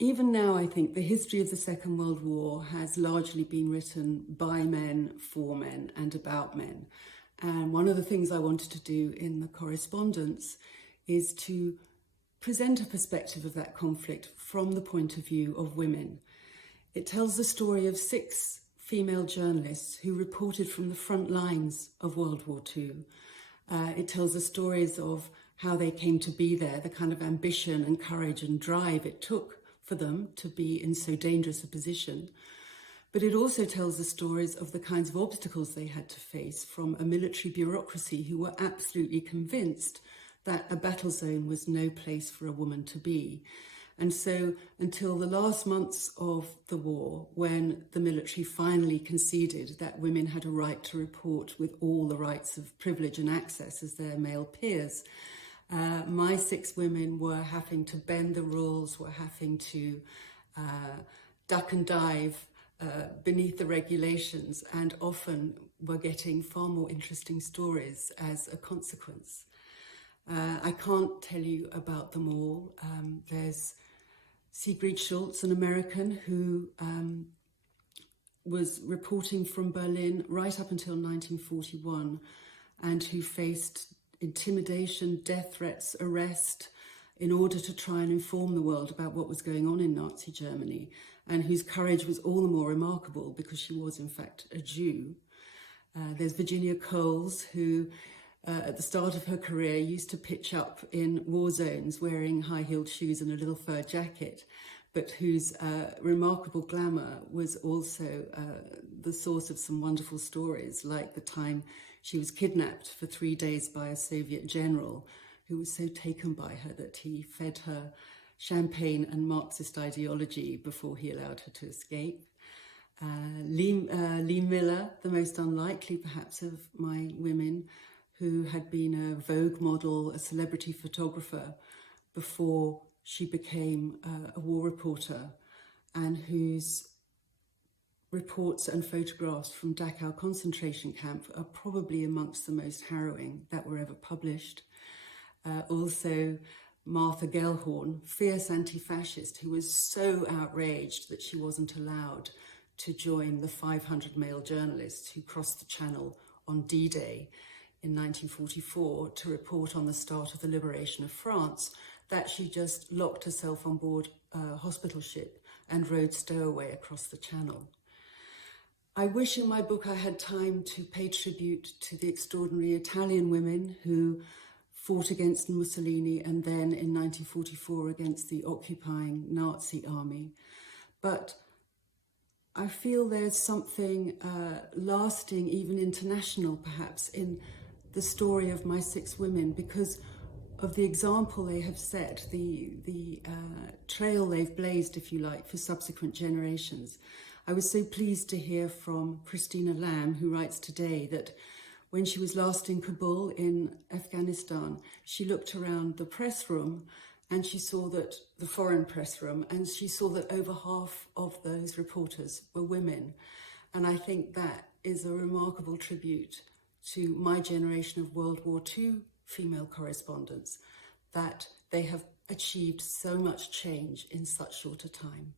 Even now, I think the history of the Second World War has largely been written by men, for men, and about men. And one of the things I wanted to do in the correspondence is to present a perspective of that conflict from the point of view of women. It tells the story of 6 female journalists who reported from the front lines of World War II. It tells the stories of how they came to be there, the kind of ambition and courage and drive it took for them to be in so dangerous a position. But it also tells the stories of the kinds of obstacles they had to face from a military bureaucracy who were absolutely convinced that a battle zone was no place for a woman to be. And so until the last months of the war, when the military finally conceded that women had a right to report with all the rights of privilege and access as their male peers, my 6 women were having to bend the rules, were having to duck and dive beneath the regulations, and often were getting far more interesting stories as a consequence. I can't tell you about them all. There's Sigrid Schultz, an American who was reporting from Berlin right up until 1941 and who faced intimidation, death threats, arrest in order to try and inform the world about what was going on in Nazi Germany, and whose courage was all the more remarkable because she was in fact a Jew. There's Virginia Coles, who at the start of her career used to pitch up in war zones wearing high-heeled shoes and a little fur jacket, but whose remarkable glamour was also the source of some wonderful stories, like the time she was kidnapped for 3 days by a Soviet general who was so taken by her that he fed her champagne and Marxist ideology before he allowed her to escape. Lee Miller, the most unlikely perhaps of my women, who had been a Vogue model, a celebrity photographer before she became a war reporter, and whose reports and photographs from Dachau concentration camp are probably amongst the most harrowing that were ever published. Also Martha Gellhorn, fierce anti-fascist, who was so outraged that she wasn't allowed to join the 500 male journalists who crossed the Channel on D-Day in 1944 to report on the start of the liberation of France, that she just locked herself on board a hospital ship and rowed stowaway across the Channel. I wish in my book I had time to pay tribute to the extraordinary Italian women who fought against Mussolini and then in 1944 against the occupying Nazi army. But I feel there's something lasting, even international perhaps, in the story of my 6 women because of the example they have set, the trail they've blazed, if you like, for subsequent generations. I was so pleased to hear from Christina Lamb, who writes today that when she was last in Kabul in Afghanistan, she looked around the press room and she saw that the foreign press room, and she saw that over half of those reporters were women. And I think that is a remarkable tribute to my generation of World War II female correspondents, that they have achieved so much change in such short a time.